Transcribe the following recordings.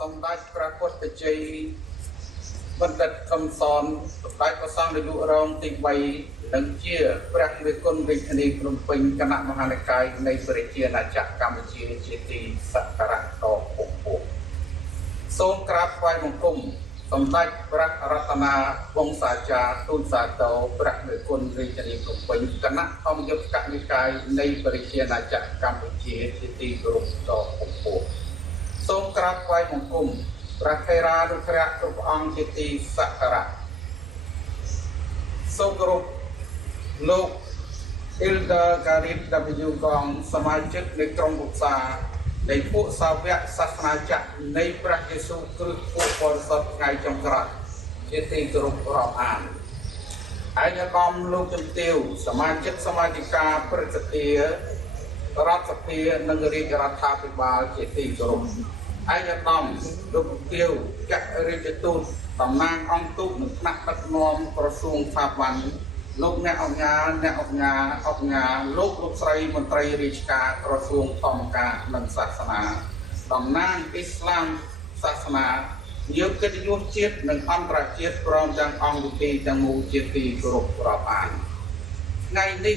សម្ដេចព្រះពុទ្ធជ័យបណ្ឌិតខំសនសម្ដេចព្រះសង្ឃនាយករងទី3និងជាព្រះមេគុណរាជធានីភ្នំពេញគណៈមហានគរនៃប្រជាណាចក្រកម្ពុជាជាទីសក្ការៈដ៏ពូកពោះសូមក្រាបថ្វាយបង្គំសម្ដេចព្រះរតនាវង្សាចារ្យទូលសាទរព្រះមេគុណរាជធានីភ្នំពេញគណៈធម្មយុត្តិកនិកាយនៃប្រជាណាចក្រកម្ពុជាជាទីគោរពដ៏ពូកពោះសូមក្រាបថ្វាយបង្គំព្រះថេរានុក្រៈគ្រប់អង្គជាទីសក្ការៈសូមគោរពលោក Elder Gareth W. កងសមាជិកនៃក្រុមឧស្សាហ៍នៃពួកសាវកសាសនាចក្រនៃព្រះយេស៊ូវគ្រីស្ទពួកបរិសុទ្ធថ្ងៃចុងក្រោយជាទីគោរពរាប់អានឯកឧត្តមលោកជំទាវសមាជិកសមាជិកាព្រឹទ្ធសភារដ្ឋសភានិងរាជរដ្ឋាភិបាលជាទីគោរពឯកឧត្តមលោកជំទាវចក្ររាជទូតតំណាងអង្គទូតនិងថ្នាក់ដឹកនាំក្រសួងស្ថាប័នលោកអ្នកអង្គការលោកស្រីមន្ត្រីរាជការក្រសួងធម្មការនិងសាសនាតំណាងអ៊ីស្លាមសាសនានាយកកិត្តិយសជាតិនិងអន្តរជាតិព្រមទាំងអង្គវិធីទាំងមូលជាទីគោរពរាប់អានថ្ងៃនេះ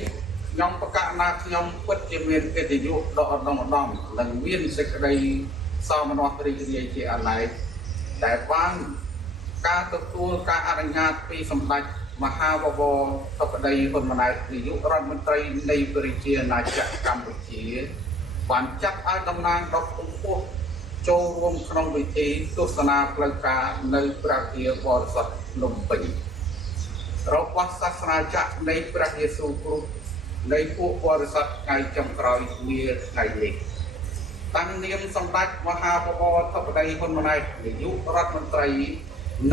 ខ្ញុំប្រកាសថាខ្ញុំពិតជាមានកិត្តិយសដ៏ឧត្តមឧត្តមនិងមានសេចក្តីសោមនស្សរីករាយជាអាឡែកដែលបានការទទួលការអនុញ្ញាតពីសម្ដេចមហាបវរធិបតីហ៊ុនម៉ាណែតនាយករដ្ឋមន្ត្រីនៃប្រជាណាចក្រកម្ពុជាបានចាត់ឲ្យតំណាងដ៏ខ្ពស់ចូលរួមក្នុងពិធីទស្សនាផ្លូវការនៅព្រះវិហារបរិសុទ្ធភ្នំពេញរបស់សាសនាចក្រនៃព្រះយេស៊ូវគ្រីស្ទនៃពួកបរិសុទ្ធថ្ងៃចុងក្រោយនាថ្ងៃនេះតាំងនាមសម្ដេចមហាបវរធិបតីហ៊ុនម៉ាណែតនាយករដ្ឋមន្ត្រី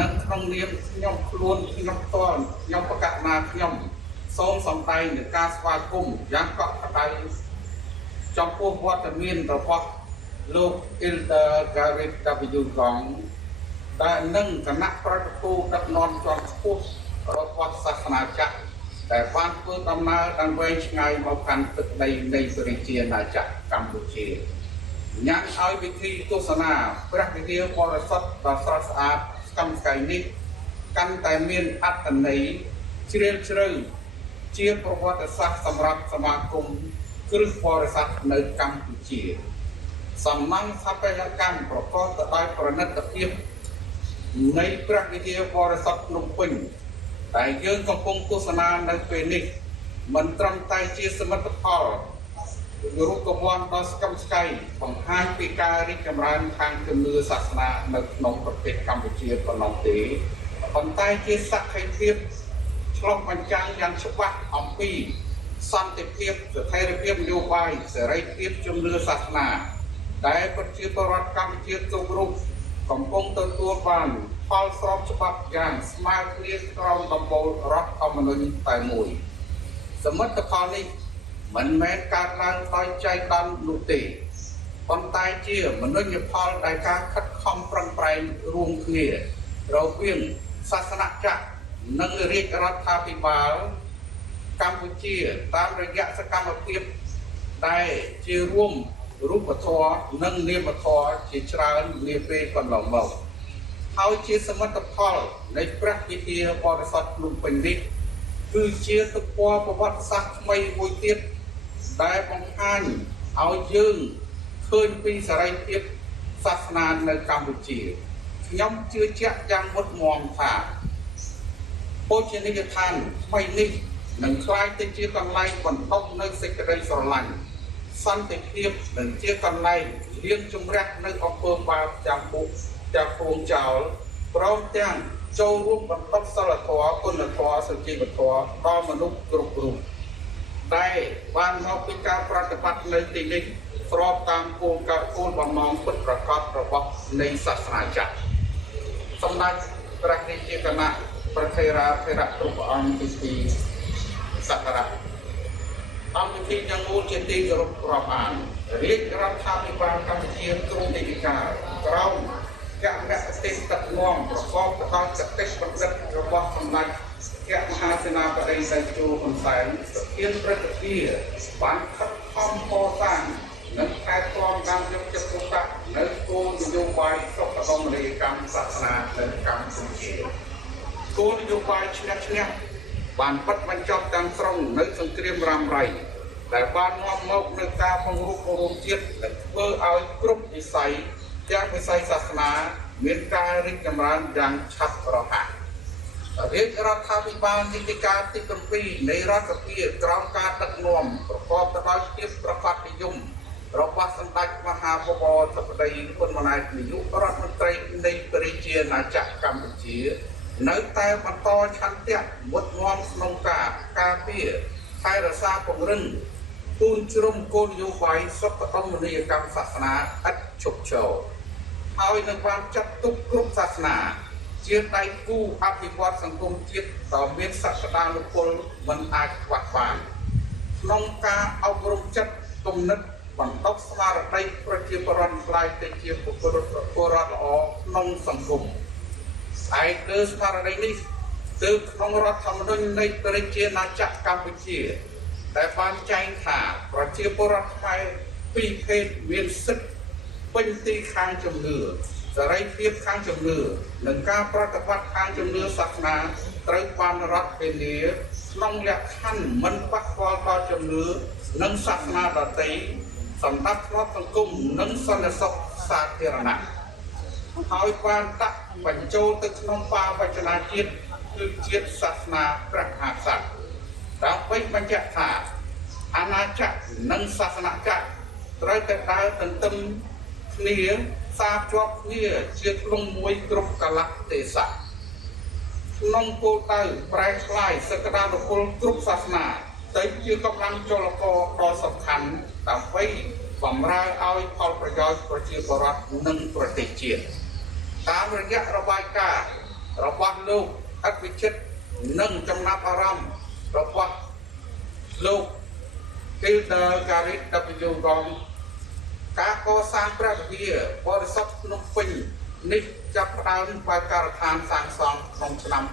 និងក្នុងនាមខ្ញុំខ្លួនខ្ញុំផ្ទាល់ខ្ញុំប្រកាសថាខ្ញុំសូមសម្ដែងនឹងការស្វាគមន៍យ៉ាងកក់ក្ដៅចំពោះវត្តមានរបស់លោក Elder Gareth W. កងដែលនឹងគណៈប្រតិភូដឹកនាំជាន់ខ្ពស់របស់សាសនាចក្រដែលបានធ្វើដំណើរដល់វែងឆ្ងាយមកកាន់ទឹកដីនៃប្រជាណាចក្រកម្ពុជាញ៉ាំងឲ្យពិធីទស្សនាព្រះវិហារបរិសុទ្ធដ៏ស្រស់ស្អាតកម្មស្កាយនេះកាន់តែមានអត្ថន័យជ្រាលជ្រៅជាប្រវត្តិសាស្ត្រសម្រាប់សមាគមគ្រឹះបរិស័ទនៅកម្ពុជាសំណង់ស្ថាបត្យកម្មប្រកបទៅដោយប្រណិតភាពនៃព្រះវិហារបរិសុទ្ធភ្នំពេញតែយើងកំពុងទស្សនានៅពេលនេះមិនត្រឹមតែជាសមិទ្ធផលរូបវន្តដ៏ស្កឹមស្កៃបង្ហាញពីការរីកចម្រើនខាងជំនឿសាសនានៅក្នុងប្រទេសកម្ពុជាប៉ុណ្ណោះទេប៉ុន្តែជាសក្ខីភាពឆ្លុះបញ្ចាំងយ៉ាងច្បាស់អំពីសន្តិភាពស្ថិរភាពនយោបាយសេរីភាពជំនឿសាសនាដែលប្រជាពលរដ្ឋកម្ពុជាគ្រប់រូបកំពុងទទួលបានផលស្របច្បាប់យ៉ាងស្មើគ្នាក្រោមដំបូលរដ្ឋធម្មនុញ្ញតែមួយសមិទ្ធផលនេះមិនមែនកើតឡើងដោយចៃដន្យនោះទេប៉ុន្តែជាមនុញ្ញផលដែលការខិតខំប្រឹងប្រែងរួមគ្នារវាងសាសនាចក្រនិងរាជរដ្ឋាភិបាលកម្ពុជាតាមរយៈសកម្មភាពដែលជារួមរូបធម៌និងនាមធម៌ជាច្រើននាពេលកន្លងមកហើយជាសមិទ្ធផលនៃព្រះវិហារបរិសុទ្ធភ្នំពេញនេះគឺជាទំព័រប្រវត្តិសាស្ត្រថ្មីមួយទៀតដែលបង្ហាញឲ្យយើងឃើញពីសេរីភាពសាសនានៅកម្ពុជាខ្ញុំជឿជាក់យ៉ាងមុតមមថាបូជនីយដ្ឋានថ្មីនេះនឹងក្លាយទៅជាកន្លែងបន្ទប់នៅសេចក្តីស្រឡាញ់សន្តិភាពនិងជាកន្លែងរៀនជំរះនៅអំពើបាបទាំងពួងចោលព្រមទាំងចូលរួមបន្ទប់សិលធម៌គុណធម៌សុជីវធម៌ដល់មនុស្សគ្រប់រូបដែលបានមកពីការប្រតិបត្តិនៅទីនេះស្របតាមគោលការណ៍គោលបំណងពិតប្រាកដរបស់នៃសាសនាចក្រសម្ដេចព្រះរាជាគណៈព្រះថេរាធិរៈគ្រប់អង្គពីទីសក្ការៈអង្គពិធីទាំងមូលជាទីគោរពរាប់អានរាជរដ្ឋាភិបាលកម្ពុជាទ្រង់ទីការក្រោមគណៈទេសដឹកនាំប្រកបទៅដោយគតិបណ្ឌិតរបស់សម្ដេចមហាសេនាបតីសៃជូហ៊ុនសែនស្ថានព្រឹទ្ធិបានខិតខំកសាងនិងថែទាំតាមយកចិត្តទុកដាក់នៅគោលនយោបាយសុខ ដុំនីយកម្មសាសនានៅកម្ពុជាគោលនយោបាយឈ្នះបានបិទបញ្ចប់ទាំងស្រុងនៅសង្គ្រាមរ៉ាំរ៉ៃដែលបាននាំមកនូវការពង្រឹងបរមជាតិនិងធ្វើឲ្យគ្រប់វិស័យទាំងវិស័យសាសនាមានការរីកចម្រើនយ៉ាងឆាប់រហ័សរាជរដ្ឋាភិបាលនីតិកាលទី7នៃរដ្ឋសភាក្រោមការដឹកនាំប្រកបទៅដោយភាពប្រកបនិយមរបស់សម្ដេចមហាបវរធិបតីហ៊ុនម៉ាណែតនាយករដ្ឋមន្ត្រីនៃប្រជាណាចក្រកម្ពុជានៅតែបន្តឆន្ទៈមុតមមក្នុងការពារថែរក្សាពង្រឹងពូនជ្រុំគោលនយោបាយសុខដុមនីយកម្មសាសនាឥតឈប់ឈរហើយនឹងបានចាត់ទុកគ្រប់សាសនាជាដៃគូអភិវឌ្ឍសង្គមជាតិដ៏មានសក្តានុពលមិនអាចខ្វះបានក្នុងការអប់រំចិត្តគំនិតបណ្ដុះស្មារតីប្រជាពលរដ្ឋខ្លាយទៅជាពលរដ្ឋល្អក្នុងសង្គមឯកស្មារតីនេះគឺក្នុងរដ្ឋធម្មនុញ្ញនៃប្រជាណាចក្រកម្ពុជាដែលបានចែងថាប្រជាពលរដ្ឋខ្មែរពីរភេទមានសិទ្ធិពេញទីខាងជំនឿសេរីភាពខាងជំនឿនិងការប្រតិបត្តិខាងជំនឿសាសនាត្រូវបានរដ្ឋធានាក្នុងលក្ខខណ្ឌមិនប៉ះពាល់ដល់ជំនឿនិងសាសនាដទៃសម្រាប់ធ្លាប់សង្គមនិងសន្តិសុខសាធារណៈហើយបានដាក់បញ្ចូលទៅក្នុងបាវចនាជាតិគឺជាតិសាសនាព្រះមហាក្សត្រដើម្បីបញ្ជាក់ថាអាណាចក្រនិងសាសនាចក្រត្រូវតែដើរទន្ទឹមគ្នាសាភ្ជាប់គ្នាជាធ្លុងមួយគ្រប់កលៈទេសៈក្នុងគោលដៅប្រែក្លាយសក្តានុពលគ្រប់សាសនាទៅជាកម្លាំងចលករដ៏សំខាន់ដើម្បីបម្រើឲ្យផលប្រយោជន៍ប្រជាពលរដ្ឋនិងប្រទេសជាតិតាមរយៈរបាយការណ៍របស់លោកអភិជិតនិងចំណាប់អារម្មណ៍របស់លោក Hilda Garit W. Gong ការកសាងព្រះវិហារបរិសុទ្ធភ្នំពេញនេះចាប់ផ្ដើមបើកការដ្ឋានសាងសង់ក្នុងឆ្នាំ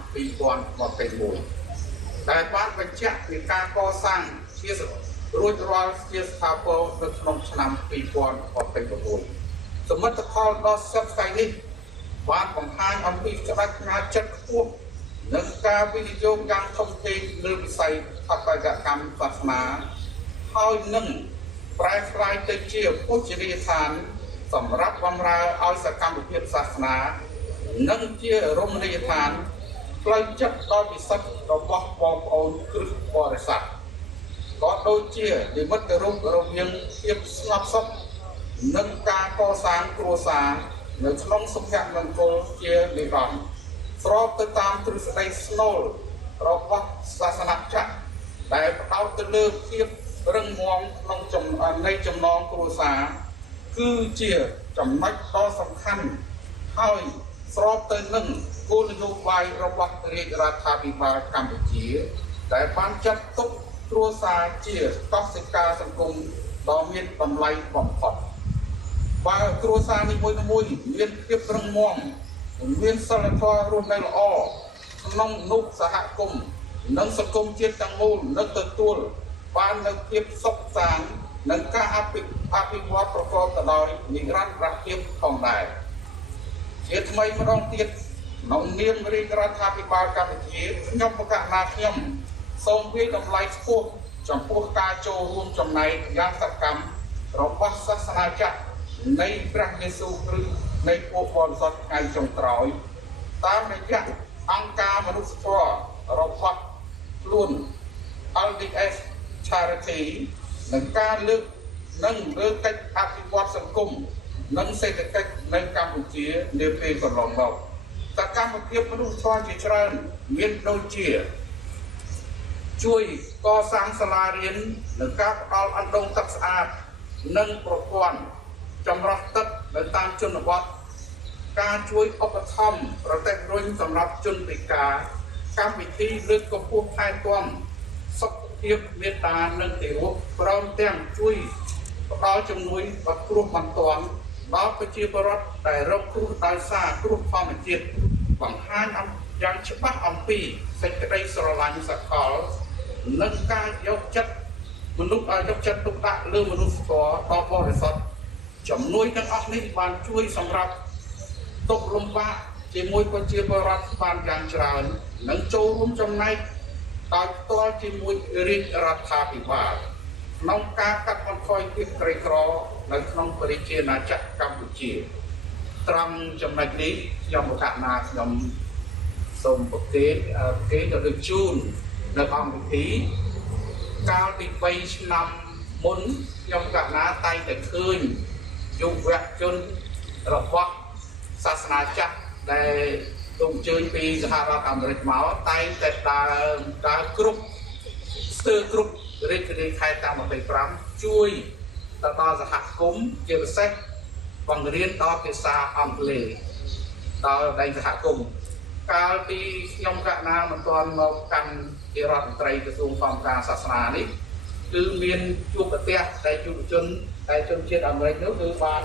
2021ដែលបានបញ្ជាក់ពីការកសាងជារួចរាល់ជាស្ថាពរនៅក្នុងឆ្នាំ2026សមិទ្ធផលដ៏ស័ក្តិសិទ្ធិនេះបានបង្ហាញអំពីច្បាប់ការចិត្តខ្ពស់និងការវិនិយោគយ៉ាងធំធេងលើវិស័យស្ថាបត្យកម្មសាសនាហើយនឹងប្រែក្លាយទៅជាពុជនីយដ្ឋានសម្រាប់បម្រើឲ្យសកម្មភាពសាសនានិងជារមណីយដ្ឋានផ្លូវចិត្តដ៏ពិសិដ្ឋរបស់បងប្អូនគ្រឹះបរិស័ទក៏ដូចជានិមិត្តរូបរវាងភាពស្ងប់សុខនិងការកសាងគ្រួសារនៅក្នុងសុភមង្គលជានិរន្តរ៍ស្របទៅតាមទ្រឹស្ដីស្នូលរបស់សាសនាចក្រដែលផ្ដោតទៅលើភាពរឹងមាំក្នុងនៃចំណងគ្រួសារគឺជាចំណុចដ៏សំខាន់ហើយស្របទៅនឹងគោលនយោបាយរបស់រាជរដ្ឋាភិបាលកម្ពុជាដែលបានចាត់ទុកគ្រួសារជាកសិកាសង្គមដ៏មានតម្លៃបំផុតបើគ្រួសារនីមួយៗមានភាពរឹងមាំមានសិលធម៌រស់នៅល្អក្នុងនោះសហគមន៍និងសង្គមជាតិទាំងមូលនឹងទទួលបាននូវភាពសុខសាន្តនិងការអភិវឌ្ឍប្រកបទៅដោយនិរន្តរភាពផងដែរជាថ្មីម្ដងទៀតក្នុងនាមរាជរដ្ឋាភិបាលកម្ពុជាខ្ញុំបកណាខ្ញុំសូមវាយតម្លៃខ្ពស់ចំពោះការចូលរួមចំណែកយ៉ាងសកម្មរបស់សាសនាចក្រនៃព្រះយេស៊ូវគ្រីស្ទនៃពួកបរិសុទ្ធថ្ងៃចុងក្រោយតាមរយៈអង្គការមនុស្សធម៌របស់ខ្លួន LDS Charity និងការលើកកិច្ចអភិវឌ្ឍសង្គមនិងសេដ្ឋកិច្ចនៅកម្ពុជានាពេលកន្លងមកសកម្មភាពមនុស្សធម៌ជាច្រើនមានដូចជាជួយកសាងសាលារៀននិងការផ្ដល់អណ្ដូងទឹកស្អាតនិងប្រព័ន្ធចម្រោះទឹកនៅតាមជនបទការជួយឧបត្ថម្ភប្រទេសរុញសម្រាប់ជនពិការកម្មវិធីលើកកម្ពស់ថែទាំសុខភាពមេត្តានិងទារកព្រមទាំងជួយផ្ដល់ជំនួយបគ្រោះបន្ទាន់ដល់ប្រជាពលរដ្ឋដែលរងគ្រោះដោយសារគ្រោះធម្មជាតិបង្ហាញយ៉ាងច្បាស់អំពីសេចក្តីស្រឡាញ់សកលនិងការយកចិត្តមនុស្សឲ្យយកចិត្តទុកដាក់លើមនុស្សធម៌ដ៏បរិសុទ្ធជំនួយទាំងអស់នេះបានជួយសម្រាប់ ตกลงบ้าជាមួយប្រជាពលរដ្ឋបានយ៉ាងច្រើននិងចូលរួមចំណែកដោយផ្ទាល់ជាមួយរាជរដ្ឋាភិបាលក្នុងការកាត់បន្ថយភាពក្រីក្រនៅក្នុងប្រជាណាចក្រកម្ពុជាត្រង់ចំណុចនេះខ្ញុំបកណាខ្ញុំសូមប្រកេតគេទៅដូចជូននៅអង្គពិធីកាលពី3ឆ្នាំមុនខ្ញុំកណាតែងតែឃើញយុវជនរបស់សាសនាចាស់ដែលលោកអញ្ជើញពីសហរដ្ឋអាមេរិកមកតែងតែដើរគ្រប់ស្ទើរគ្រប់រាជធានីខេត្តតាម25ជួយទៅដល់សហគមន៍ជាពិសេសបង្រៀនដល់ភាសាអង់គ្លេសដល់ដៃសហគមន៍កាលពីខ្ញុំកណាមិនទាន់មកកាន់ជារដ្ឋមន្ត្រីក្រសួងកម្មការសាសនានេះគឺមានជួបប្រទះតែយុវជនតែជនជាតិអាមេរិកនោះគឺបាន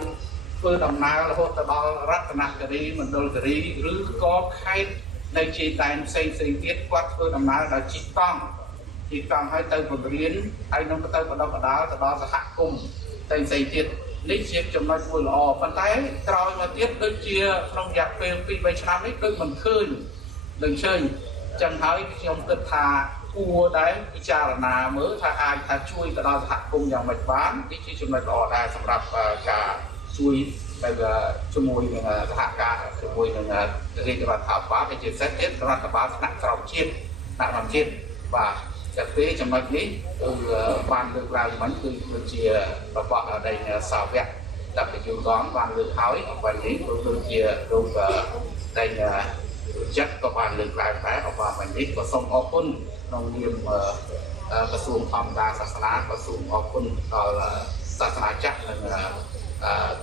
ធ្វើដំណើររហូតទៅដល់រតនគិរីមណ្ឌលគិរីឬក៏ខេត្តនៅជាតែនផ្សេងទៀតគាត់ធ្វើដំណើរដល់ជីកង់ឲ្យទៅបង្រៀនហើយនឹងទៅបណ្ដុះបណ្ដាលទៅដល់សហគមន៍ផ្សេងទៀតនេះជាចំណុចមួយល្អប៉ុន្តែក្រោយមកទៀតដូចជាក្នុងរយៈពេល 2-3 ឆ្នាំនេះដូចមិនឃើញនឹងឃើញចឹងហើយខ្ញុំគិតថាគួរដែរពិចារណាមើលថាអាចថាជួយទៅដល់សហគមន៍យ៉ាងម៉េចបាននេះជាចំណុចល្អដែរសម្រាប់ការជួយទៅជាមួយនឹងសហការជាមួយនឹងរាជរដ្ឋាភិបាលជាពិសេសទៀតរដ្ឋបាលថ្នាក់ក្រោមជាតិបាទតែពេលចំណុចនេះគឺបានលើកឡើងមិញគឺជារបស់នៃសាវកដែលប្រយុទ្ធកងបានលើកហើយអ្វីនេះគឺគឺជារូបដែលចិត្តក៏បានលើកឡើងដែរអ្វីនេះក៏សូមអរគុណក្នុងនាមក្រសួងធម្មតាសាសនាក៏សូមអរគុណដល់សាសនាចាស់និង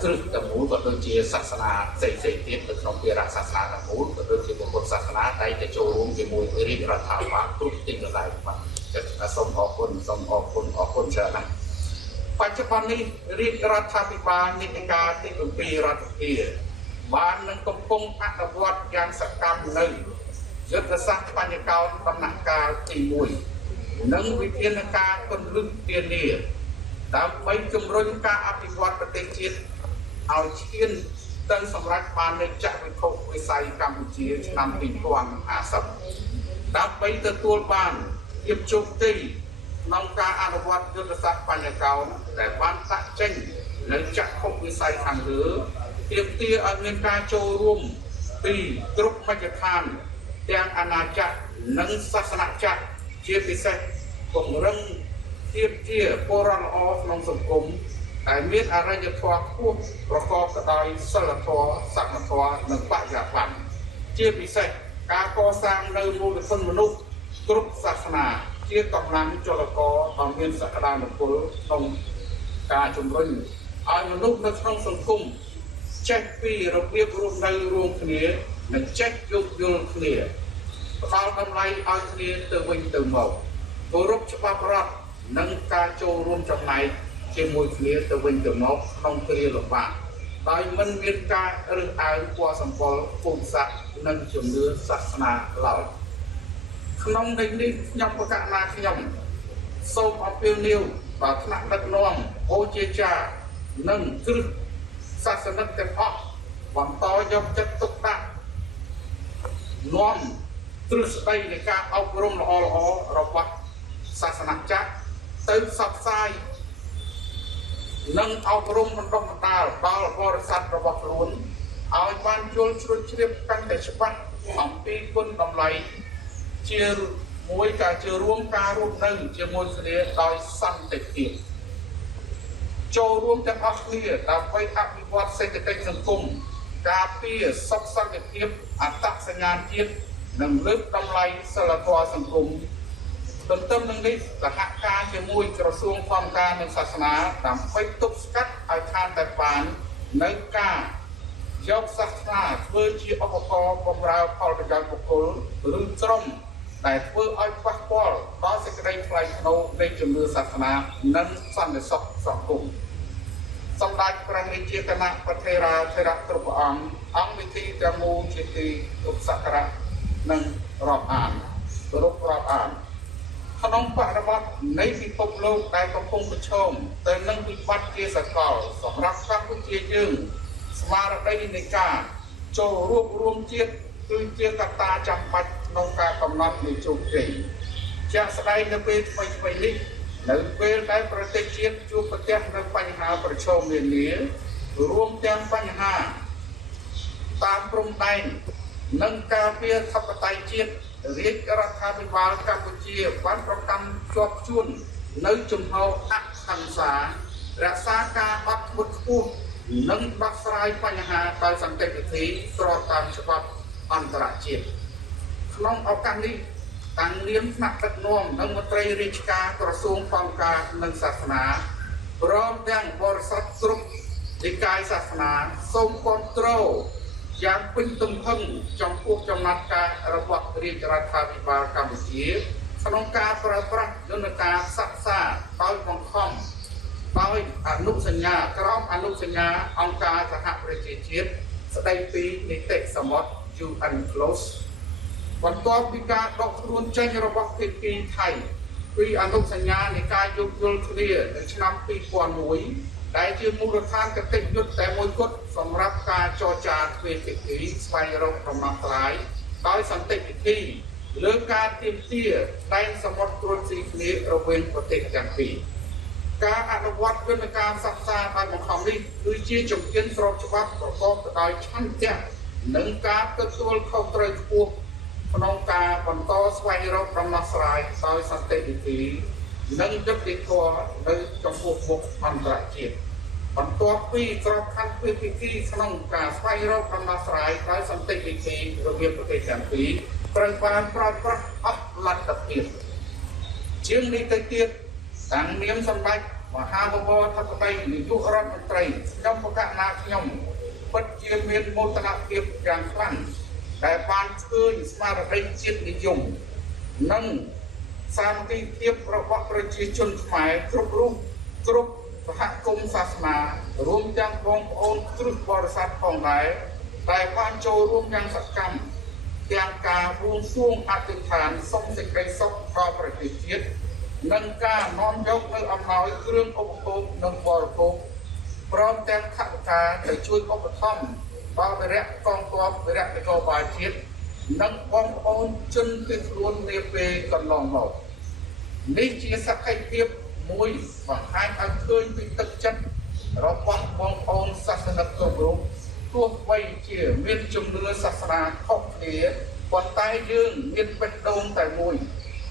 គ្រឹះទាំងមូលក៏ដូចជាសាសនាផ្សេងទៀតនៅក្នុងភារៈសាសនាទាំងមូលក៏ដូចជាពុទ្ធសាសនាដែលទៅចូលរួមជាមួយរាជរដ្ឋាភិបាលគ្រប់ទីកន្លែងបាទសូមអរគុណច្រើនណាស់បច្ចុប្បន្ននេះរាជរដ្ឋាភិបាលនីតិកាលទី7រដ្ឋាភិបាលបាននឹងកំពុងអនុវត្តយ៉ាងសកម្មនៅយុទ្ធសាស្ត្របញ្ញកោណដំណាក់កាលទី1និងវិធានការគន្លឹះធានាដើម្បីជំរុញការអភិវឌ្ឍប្រទេសជាតិឲ្យឈានទៅសម្រេចបាននូវចក្ខុវិស័យកម្ពុជាឆ្នាំ2050ដើម្បីទទួលបានភាពជោគជ័យក្នុងការអនុវត្តយុទ្ធសាស្ត្របញ្ញកោណដែលបានដាក់ចេញនៅចក្ខុវិស័យខាងលើទាមទារឲ្យមានការចូលរួមពីគ្រប់មជ្ឈដ្ឋានទាំងអាណាចក្រនិងសាសនាចាស់ជាពិសេសពង្រឹងទាមទារពលរដ្ឋល្អក្នុងសង្គមដែលមានអរិយធម៌ខ្ពស់ប្រកបទៅដោយសិលធម៌សមធម៌និងបរិយាបន្នជាពិសេសការកសាងនៅមូលធនមនុស្សគ្រប់សាសនាជាកម្លាំងចលករដ៏មានសក្តានុពលក្នុងការជំរុញឲ្យមនុស្សនៅក្នុងសង្គមចេះពីរបៀបរស់នៅរួមគ្នានិងចេះយោគយល់គ្នាផ្ដល់តម្លៃឲ្យគ្នាទៅវិញទៅមកគោរពច្បាប់រដ្ឋនិងការចូលរួមចំណែកជាមួយគ្នាទៅវិញទៅមកក្នុងគ្រាលំបាកដោយមិនមានការរើសអើងពណ៌សម្បុរភូមិសាស្ត្រនិងជំនឿសាសនាឡើយក្នុងន័យនេះខ្ញុំប្រកាសថាខ្ញុំសូមអំពាវនាវដល់ថ្នាក់ដឹកនាំអូជាចារ្យនិងគ្រឹះសាសនិកទាំងអស់បន្តយកចិត្តទុកដាក់នាំទ្រឹស្ដីនៃការអប់រំល្អរបស់សាសនាចាស់ទៅផ្សព្វផ្សាយនិងអប់រំបណ្ដុះបណ្ដាលដល់បរិស័ទរបស់ខ្លួនឲ្យបានយល់ជ្រៅជ្រាបកាន់តែច្បាស់អំពីគុណតម្លៃជាមួយការចូលរួមការរស់នៅជាមួយគ្នាដោយសន្តិភាពចូលរួមទាំងអស់គ្នាដើម្បីអភិវឌ្ឍសេដ្ឋកិច្ចសង្គមការពារសុខសន្តិភាពអត្តសញ្ញាណជាតិនិងលើកតម្លៃសិលធម៌សង្គមទន្ទឹមនឹងនេះសហការជាមួយក្រសួងធម្មការនិងសាសនាដើម្បីទប់ស្កាត់ឲ្យខានតែបាននៅការយកសាសនាធ្វើជាឧបករណ៍បម្រើផលប្រយោជន៍បុគ្គលឬក្រុមដែលធ្វើឲ្យប៉ះពាល់ដល់សេចក្តីថ្លៃថ្នូរនៃជំនឿសាសនានិងសន្តិសុខសង្គមសម្ដេចព្រះរាជាគណៈប្រធារាធិរាជគ្រប់ព្រះអង្គវិធីទាំងមូលជាទីឧបសក្ការៈនិងរាប់អានក្នុងបរិបទនៃពិភពលោកដែលកំពុងប្រឈមទៅនឹងវិបត្តិជាសកលសម្រាប់កម្ពុជាយើងស្មារតីនៃការ ចូលរួមជាតិគឺជាកត្តាចាំបាច់ក្នុងការកំណត់នៃជោគជ័យជាក់ស្ដែងនៅពេលថ្មីនេះនៅពេលដែលប្រទេសជាតិជួបប្រទះនឹងបញ្ហាប្រឈមនានារួមទាំងបញ្ហាតាមព្រំដែននិងការពារធិបតេយ្យជាតិរាជរដ្ឋាភិបាលកម្ពុជាបានប្រកាន់ជាប់ជួននៅជំហរអហិង្សារក្សាការអត់ធ្មត់ខ្ពស់និងដោះស្រាយបញ្ហាដោយសន្តិវិធីស្របតាមច្បាប់អន្តរជាតិក្នុងឱកាសនេះតាំងនាមថ្នាក់ដឹកនាំនិងមន្ត្រីរាជការក្រសួងអង្គការនិងសាសនាព្រមទាំងបរិស័ទគ្រប់និកាយសាសនាសូមគាំទ្រយ៉ាងពេញទំហឹងចំពោះចំណាត់ការរបស់រាជរដ្ឋាភិបាលកម្ពុជាក្នុងការប្រើប្រាស់យន្តការសិក្សាដោយបង្ខំដោយអនុសញ្ញាក្រមអនុសញ្ញាអង្គការសហប្រជាជាតិស្តីពីនីតិសមុទ្រ UNCLOS បន្ទាប់ពីការដកខ្លួនចេញរបស់ភាគីថៃពីអនុសញ្ញានៃការយោគយល់គ្នានៅឆ្នាំ2001ដែលជាមូលដ្ឋានគតិយុត្តតែមួយគត់សម្រាប់ការចរចាទ្វេភាគីស្វែងរកដំណោះស្រាយដោយសន្តិវិធីលើការទាមទារដែនសមុទ្រត្រួតស៊ីគ្នារវាងប្រទេសទាំងពីរការអនុវត្តយន្តការសិក្សាដោយបង្ខំនេះគឺជាជំហានស្របច្បាប់ប្រកបទៅដោយឆន្ទៈនិងការទទួលខុសត្រូវខ្ពស់ក្នុងការបន្តស្វែងរកដំណោះស្រាយដោយសន្តិវិធីនិងយុត្តិធម៌នៅចំពោះមុខអន្តរជាតិបន្ទាប់ពីក្របខ័ណ្ឌភាគីក្នុងការស្វែងរកដំណោះស្រាយដោយសន្តិវិធីរវាងប្រទេសទាំងពីរត្រូវបានប្រើប្រាស់អស់លទ្ធភាពជាងនេះទៅទៀតតាំងនាមសម្ដេចមហាបវរធិបតីនាយករដ្ឋមន្ត្រីខ្ញុំបកណាខ្ញុំពិតជាមានមោទនភាពយ៉ាងខ្លាំងដែលបានឃើញស្មារតីជាតិនិយមនិងសាមគ្គីភាពរបស់ប្រជាជនខ្មែរគ្រប់រូបគ្រប់សហគមន៍សាសនារួមទាំងបងប្អូនគ្រិស្តបរិស័ទផងដែរដែលបានចូលរួមយ៉ាងសកម្មទាំងការបួងសួងអធិដ្ឋានសុំសេចក្តីសុខដល់ប្រទេសជាតិនិងការនាំយកនៅអំណោយគ្រឿងឧបភោគនិងបរិភោគព្រមទាំងថវិកាទៅជួយឧបត្ថម្ភដល់វីរៈកងទ័ពវីរៈនគរបាលជាតិនិងបងប្អូនជនភៀសខ្លួននាពេលកន្លងមកនេះជាសក្ខីភាពមួយបង្ហាញឲ្យឃើញពីទឹកចិត្តរបស់បងប្អូនសាសនិកគ្រប់រូបទោះបីជាមានជំនឿសាសនាខុសគ្នាប៉ុន្តែយើងមានបេះដូងតែមួយ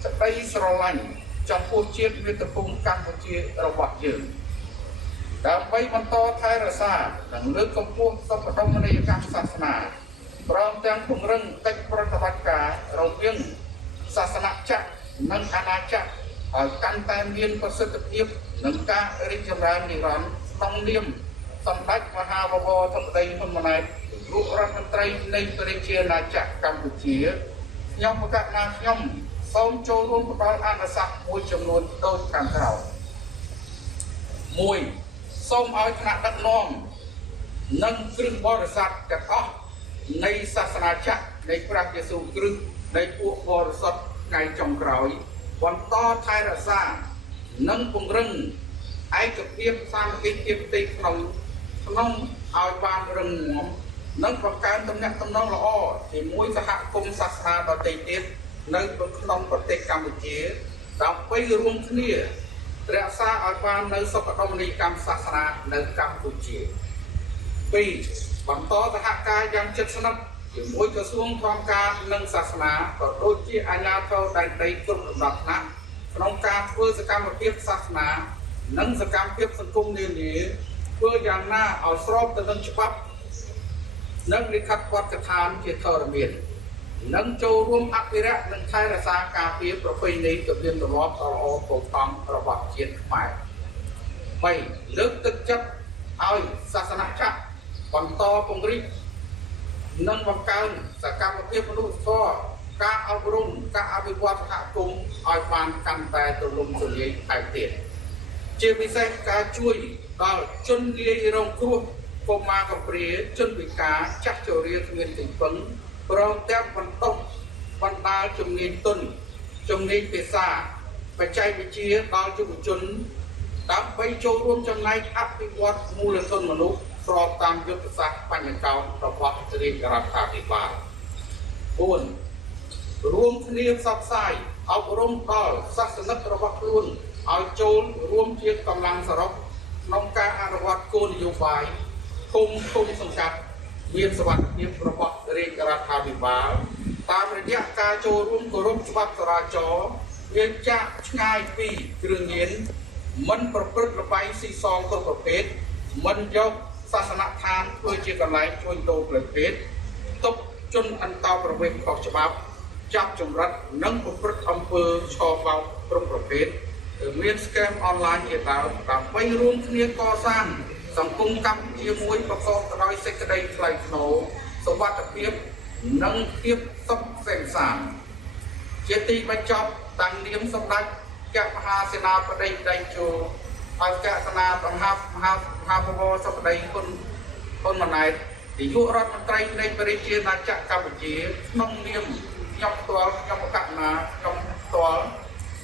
សេចក្តីស្រឡាញ់ចំពោះជាតិមាតុភូមិកម្ពុជារបស់យើងដើម្បីបន្តថែរក្សានិងលើកកម្ពស់សុខដុមនីយកម្មសាសនាព្រមទាំងពង្រឹងកិច្ចប្រតិបត្តិការរវាងសាសនាចក្រនិងអាណាចក្រឲ្យកាន់តែមានប្រសិទ្ធភាពនិងការរីកចម្រើននិរន្តរ៍ក្នុងនាមសម្ដេចមហាបវរធិបតីហ៊ុនម៉ាណែតនាយករដ្ឋមន្ត្រីនៃប្រជាណាចក្រកម្ពុជាខ្ញុំបកណាខ្ញុំសូមចូលរួមផ្ដល់អនុសាសន៍មួយចំនួនដូចខាងក្រោម1សូមឲ្យថ្នាក់ដឹកនាំនិងគ្រឹះបរិស័ទទាំងអស់នៃសាសនាចក្រនៃព្រះយេស៊ូវគ្រីស្ទនៃពួកបរិសុទ្ធថ្ងៃចុងក្រោយបន្តថែរក្សានិងពង្រឹងឯកភាពសាមគ្គីភាពផ្ទៃក្នុងឲ្យបានរឹងមាំនិងបង្កើនទំនាក់ទំនងល្អជាមួយសហគមន៍សាសនាដទៃទៀតនៅក្នុងប្រទេសកម្ពុជាដើម្បីរួមគ្នារក្សាឲ្យបាននូវសុខដុមនីយកម្មសាសនានៅកម្ពុជា2បន្តសហការយ៉ាងជិតស្និទ្ធជាមួយក្រសួងធម្មការនិងសាសនាក៏ដូចជាអាជ្ញាធរដែនដីគ្រប់លំដាប់ថ្នាក់ក្នុងការធ្វើសកម្មភាពសាសនានិងសកម្មភាពសង្គមនានាធ្វើយ៉ាងណាឲ្យស្របទៅនឹងច្បាប់និងលិខិតបទដ្ឋានជាធរមាននិងចូលរួមអភិរក្សនិងថែរក្សាការពារប្រពៃណីទំនៀមទម្លាប់ល្អពូកង់របស់ជាតិខ្មែរ3លើកទឹកចិត្តឲ្យសាសនាចក្របន្តពង្រីកនិងបង្កើនសកម្មភាពមនុស្សធម៌ការអប់រំការអភិវឌ្ឍសហគមន៍ឲ្យបានកាន់តែទូលំទូលាយថែមទៀតជាពិសេសការជួយដល់ជនងាយរងគ្រោះកុមារកំព្រាជនពិការចាស់ជរាគ្មានទីពឹងព្រមទាំងបណ្ដាលជំនាញទន់ជំនាញភាសាបច្ចេកវិទ្យាដល់យុវជនដើម្បីចូលរួមចំណែកអភិវឌ្ឍមូលធនមនុស្សស ស្របតាមយុទ្ធសាស្ត្របញ្ញកោណរបស់រាជរដ្ឋាភិបាល 4 រួមគ្នាផ្សព្វផ្សាយអប់រំដល់សាសនិករបស់ខ្លួនឲ្យចូលរួមជាកម្លាំងសរុបក្នុងការអនុវត្តគោលនយោបាយឃុំសង្កាត់មានសុវត្ថិភាពរបស់រាជរដ្ឋាភិបាលតាមរយៈការចូលរួមគោរពច្បាប់ចរាចរណ៍មានចាក់ឆ្ងាយពីគ្រឿងញៀនមិនប្រព្រឹត្តល្បែងស៊ីសងគ្រប់ប្រភេទមិនយកសាសនដ្ឋានធ្វើជាកន្លែងជួញដូរផ្លូវភេទទុកជនអន្តោប្រវេសន៍ខុសច្បាប់ចាប់ចម្រិតនិងប្រព្រឹត្តអំពើឆបោកគ្រប់ប្រភេទមានស្កេមអនឡាញជាដើមដើម្បីរួមគ្នាកសាងសង្គមកម្ពុជាមួយប្រកបដោយសេចក្តីថ្លៃថ្នូរសុវត្ថិភាពនិងភាពសុខសេមសាន្តជាទីបញ្ចប់តាំងនាមសម្ដេចចក្រមហាសេនាបតីដេជោអគ្គសេនាបតីមហាបវរសុខដីហ៊ុនម៉ាណែតនាយករដ្ឋមន្ត្រីនៃប្រជាណាចក្រកម្ពុជាក្នុងនាមខ្ញុំផ្ទាល់ខ្ញុំកណ្ណាខ្ញុំផ្ទាល់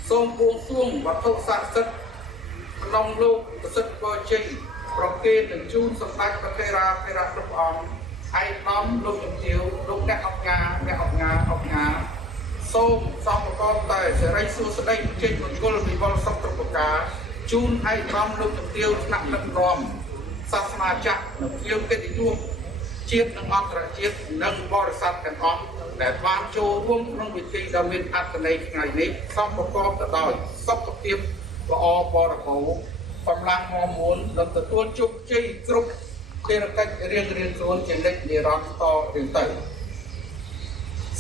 សូមបួងសួងវត្ថុស័ក្តិសិទ្ធិក្នុងលោកប្រសិទ្ធពរជ័យប្រគេននឹងជូនសម្ដេចព្រះថេរាធិរាជគ្រប់អង្គឯកឧត្តមលោកជំទាវលោកអ្នកអង្គការសូមសំប្រកបតែសេរីសួស្តីជ័យមង្គលវិវលសុខគ្រប់ប្រការជូនឯកឧត្តមលោកជំទាវថ្នាក់ដឹកនាំសាសនាចក្រនិងភ្ញៀវកិត្តិយសជាតិនិងអន្តរជាតិនិងបរិស័ទទាំងអស់ដែលបានចូលរួមក្នុងពិធីដ៏មានអត្ថន័យថ្ងៃនេះសំប្រកបទៅដោយសុខភាពល្អបរិបូរណ៍កម្លាំងមាំមួននិងទទួលជោគជ័យគ្រប់ភារកិច្ចរៀងខ្លួនជានិច្ចនិរន្តរ៍តរៀងទៅ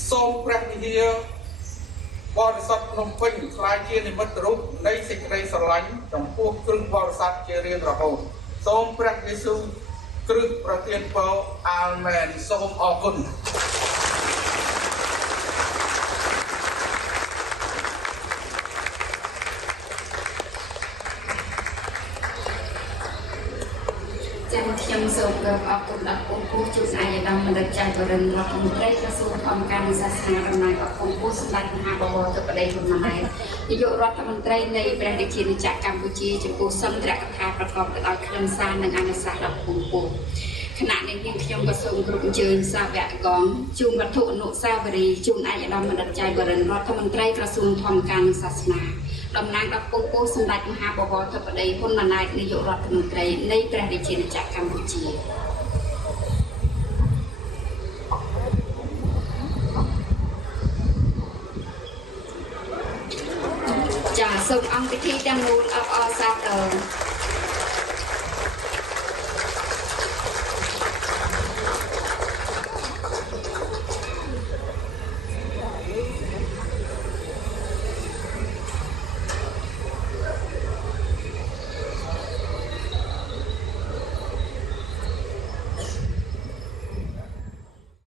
សូមព្រះវិហារបរិស័ទភ្នំពេញខ្លាយជានិមិត្តរូបនៃសេចក្តីស្រឡាញ់ចំពោះគ្រឹះបរិស័ទជារៀងរហូតសូមព្រះយេស៊ូវគ្រឹះប្រទានពរអាមែនសូមអរគុណខ្ញុំសូមគោរពអរគុណដល់ពុទ្ធពូជស្អាយដំបណ្ឌិតចៅបរិនរដ្ឋមន្ត្រីក្រសួងធម្មការនិងសាសនាតំណាងរបស់ពុទ្ធពូសម្ដេចមហាបវរធិបតីហ៊ុនម៉ាណែតនាយករដ្ឋមន្ត្រីនៃព្រះរាជាណាចក្រកម្ពុជាចំពោះសន្ទរកថាប្រកបទៅដោយខ្លឹមសារនិងអនុសាសន៍របស់ពុទ្ធពូខណៈនេះខ្ញុំក៏សូមគ្រប់អញ្ជើញសាវកងជូនវត្ថុអនុស្សាវរីយ៍ជូនឯកឧត្តមបណ្ឌិតចៅបរិនរដ្ឋមន្ត្រីក្រសួងធម្មការនិងសាសនាតំណាងដល់ពុទ្ធពូសម្ដេចមហាបវរធិបតីហ៊ុនម៉ាណែតនាយករដ្ឋមន្ត្រីនៃព្រះរាជាណាចក្រកម្ពុជាចាសូមអង្គពិធីទាំងមូលអបអរសាទរ